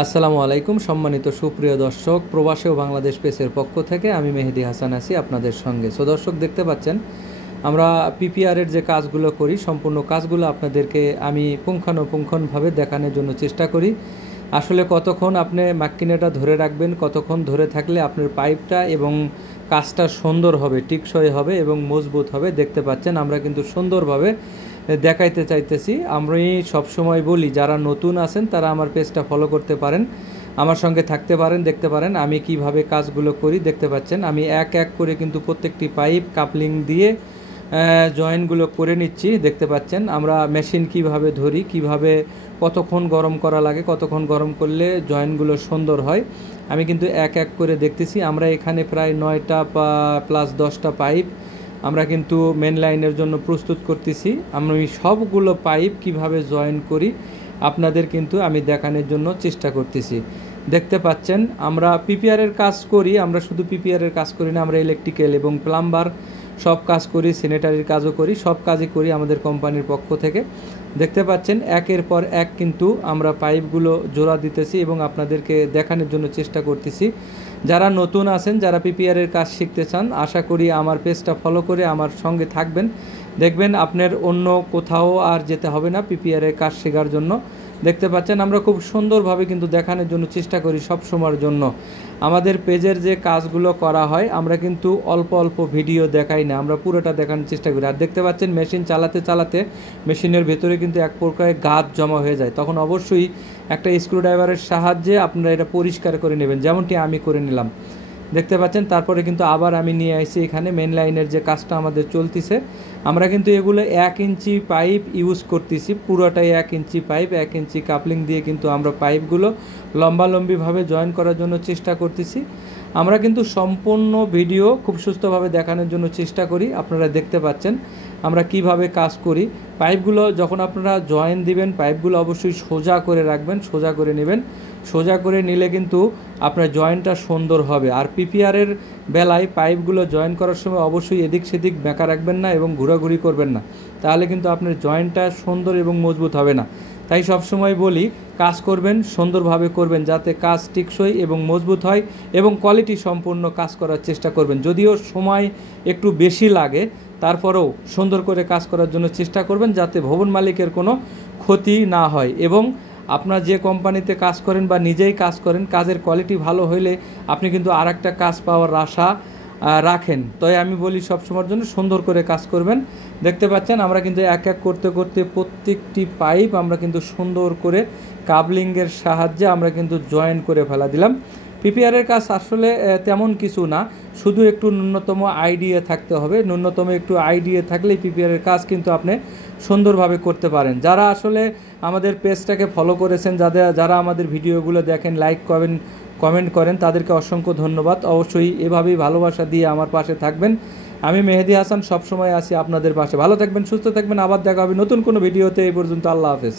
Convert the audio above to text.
আসসালামু আলাইকুম সম্মানিত সুপ্রিয় দর্শক, প্রবাসী ও বাংলাদেশ পেজের পক্ষ থেকে আমি মেহেদি হাসান আছি আপনাদের সঙ্গে। দর্শক দেখতে পাচ্ছেন আমরা পিপিআরের যে কাজগুলো করি সম্পূর্ণ কাজগুলো আপনাদেরকে আমি পুঙ্খানুপুঙ্খভাবে দেখানোর জন্য চেষ্টা করি। আসলে কতক্ষণ আপনি মাক্কিনাটা ধরে রাখবেন, কতক্ষণ ধরে থাকলে আপনার পাইপটা এবং কাজটা সুন্দর হবে, টিকসই হবে এবং মজবুত হবে। দেখতে পাচ্ছেন আমরা কিন্তু সুন্দরভাবে দেখাইতে চাইতেছি। আমি সবসময় বলি যারা নতুন আছেন তারা আমার পেজটা ফলো করতে পারেন, আমার সঙ্গে থাকতে পারেন, দেখতে পারেন আমি কিভাবে কাজগুলো করি। দেখতে পাচ্ছেন আমি এক এক করে কিন্তু প্রত্যেকটি পাইপ কাপলিং দিয়ে জয়েন্টগুলো করে নিচ্ছি। দেখতে পাচ্ছেন আমরা মেশিন কিভাবে ধরি, কিভাবে কতক্ষণ গরম করা লাগে, কতক্ষণ গরম করলে জয়েন্টগুলো সুন্দর হয় আমি কিন্তু এক এক করে দেখতেছি। আমরা এখানে প্রায় 9টা প্লাস 10টা পাইপ আমরা কিন্তু মেন লাইনের জন্য প্রস্তুত করতেছি। আমি সবগুলো পাইপ কিভাবে জয়েন করি আপনাদের কিন্তু আমি দেখানোর জন্য চেষ্টা করতেছি। দেখতে পাচ্ছেন আমরা পিপিআরের কাজ করি, আমরা শুধু পিপিআরের কাজ করি না, আমরা ইলেকট্রিক্যাল এবং প্লাম্বার সব কাজ করি, স্যানিটারির কাজও করি, সব কাজই করি আমাদের কোম্পানির পক্ষ থেকে। দেখতে পাচ্ছেন একের পর এক কিন্তু আমরা পাইপগুলো জোড়া দিতেছি এবং আপনাদেরকে দেখানোর জন্য চেষ্টা করতেছি। যারা নতুন আছেন, যারা পিপিআরের কাজ শিখতে চান, আশা করি আমার পেজটা ফলো করে আমার সঙ্গে থাকবেন। দেখবেন আপনার অন্য কোথাও আর যেতে হবে না পিপিআরের কাজ শেখার জন্য। দেখতে পাচ্ছেন আমরা খুব সুন্দরভাবে কিন্তু দেখানোর জন্য চেষ্টা করি সব সময়ের জন্য। আমাদের পেজের যে কাজগুলো করা হয় আমরা কিন্তু অল্প অল্প ভিডিও দেখাই না, আমরা পুরোটা দেখানোর চেষ্টা করি। আর দেখতে পাচ্ছেন মেশিন চালাতে চালাতে মেশিনের ভেতরে কিন্তু এক প্রকার গাদ জমা হয়ে যায়, তখন অবশ্যই একটা স্ক্রুড্রাইভারের সাহায্যে আপনারা এটা পরিষ্কার করে নেবেন, যেমনটি আমি করে নিলাম। দেখতে পাচ্ছেন তারপরে কিন্তু আবার আমি নিয়ে আসছি এখানে মেন লাইনের যে কাজটা আমাদের চলতেছে। আমরা কিন্তু এগুলো 1 ইঞ্চি পাইপ ইউজ করতেছি, পুরোটাই 1 ইঞ্চি পাইপ, 1 ইঞ্চি কাপলিং দিয়ে কিন্তু আমরা পাইপগুলো লম্বালম্বিভাবে জয়েন করার জন্য চেষ্টা করতেছি। আমরা কিন্তু সম্পূর্ণ ভিডিও খুব সুস্থভাবে দেখানোর জন্য চেষ্টা করি। আপনারা দেখতে পাচ্ছেন আমরা কিভাবে কাজ করি। পাইপগুলো যখন আপনারা জয়েন দিবেন পাইপগুলো অবশ্যই সোজা করে রাখবেন, সোজা করে নেবেন। সোজা করে নিলে কিন্তু আপনার জয়েন্টটা সুন্দর হবে। আর পিপিআরের বেলায় পাইপগুলো জয়েন করার সময় অবশ্যই এদিক সেদিক বেঁকা রাখবেন না এবং ঘোরাঘুরি করবেন না, তাহলে কিন্তু আপনার জয়েন্টটা সুন্দর এবং মজবুত হবে না। তাই সবসময় বলি কাজ করবেন সুন্দরভাবে করবেন, যাতে কাজ টিকসই এবং মজবুত হয় এবং কোয়ালিটি সম্পূর্ণ কাজ করার চেষ্টা করবেন। যদিও সময় একটু বেশি লাগে তারপরেও সুন্দর করে কাজ করার জন্য চেষ্টা করবেন, যাতে ভবন মালিকের কোনো ক্ষতি না হয়। এবং আপনার যে কোম্পানিতে কাজ করেন বা নিজেই কাজ করেন, কাজের কোয়ালিটি ভালো হইলে আপনি কিন্তু আর একটা কাজ পাওয়ার আশা রাখেন। তাই আমি বলি সবসময়ের জন্য সুন্দর করে কাজ করবেন। দেখতে পাচ্ছেন আমরা কিন্তু এক এক করতে করতে প্রত্যেকটি পাইপ আমরা কিন্তু সুন্দর করে কাবলিংয়ের সাহায্যে আমরা কিন্তু জয়েন করে ফেলা দিলাম। পিপিআরের কাজ আসলে তেমন কিছু না, শুধু একটু ন্যূনতম আইডিয়া থাকতে হবে। ন্যূনতম একটু আইডিয়া থাকলেই পিপিআরের কাজ কিন্তু আপনি সুন্দরভাবে করতে পারেন। যারা আসলে আমাদের পেজটাকে ফলো করেছেন, যারা আমাদের ভিডিওগুলো দেখেন, লাইক করেন, কমেন্ট করেন, তাদেরকে অসংখ্য ধন্যবাদ। অবশ্যই এভাবেই ভালোবাসা দিয়ে আমার পাশে থাকবেন। আমি মেহেদি হাসান সবসময় আছি আপনাদের পাশে। ভালো থাকবেন, সুস্থ থাকবেন, আবার দেখা হবে নতুন কোনো ভিডিওতে। এই পর্যন্ত আল্লাহ হাফেজ।